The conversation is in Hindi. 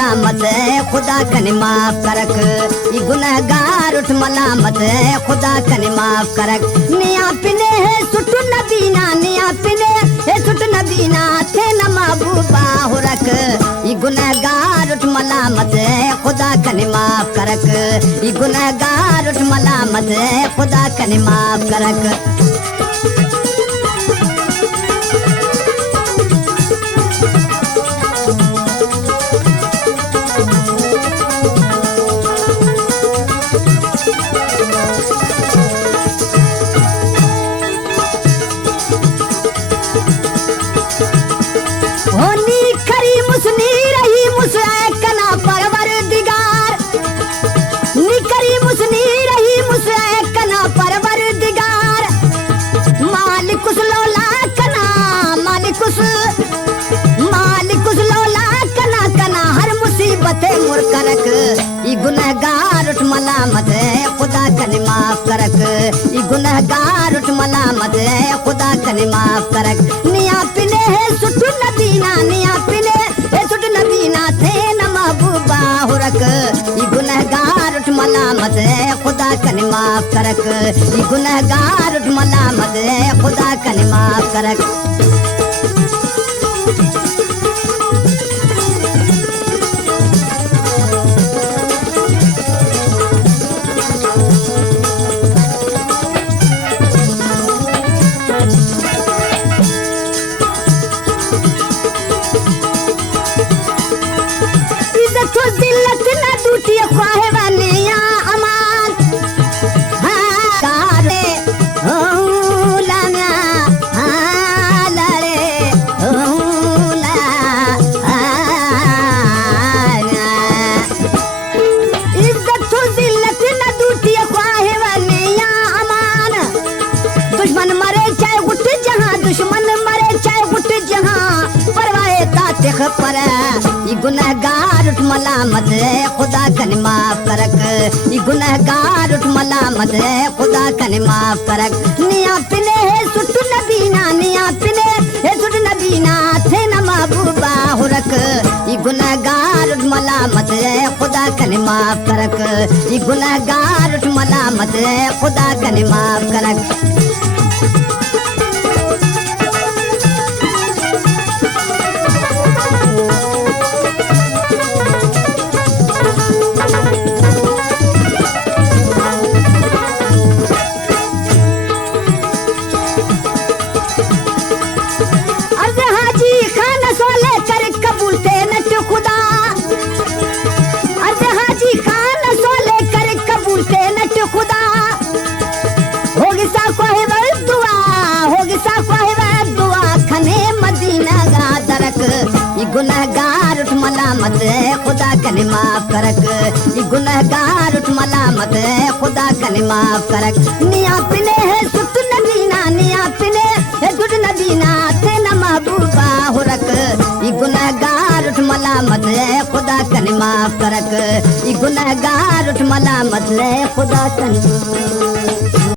मलामत खुदा कने माफ करक। ई गुनहगार उठ मलामत खुदा कने माफ करक। निया पिने है सुट नबीना निया पिने है सुट नबीना थे न महबूबा हुरक। ई गुनहगार उठ मलामत खुदा कने माफ करक। ई गुनहगार उठ मलामत खुदा कने माफ करक। करक ई गुनहगार उठ मलामत खुदा कने माफ करक। ई गुनहगार उठ मलामत खुदा कने माफ करक। निया पिने है सुट नबीना निया पिने है सुट नबीना थे न महबूबा हुरक। ई गुनहगार उठ मलामत खुदा कने माफ करक। ई गुनहगार उठ मलामत खुदा कने माफ करक। पर ई गुनहगार उठ मलामत खुदा कने माफ करक। ई गुनहगार उठ मलामत खुदा कने माफ करक। निया पिने है सुट नबीना निया पिने है सुट नबीना थे न महबूबा हुरक। ई गुनहगार उठ मलामत खुदा कने माफ करक। ई गुनहगार उठ मलामत खुदा कने माफ करक। गुनहगार उठ मलामत खुदा कने माफ करक। ई गुनहगार उठ मलामत खुदा कने माफ करक। निया पिने है सुट नबीना निया पिने है सुट नबीना थे न महबूबा हुरक। ई गुनहगार उठ मलामत खुदा कने माफ करक। ई गुनहगार उठ मलामत खुदा कने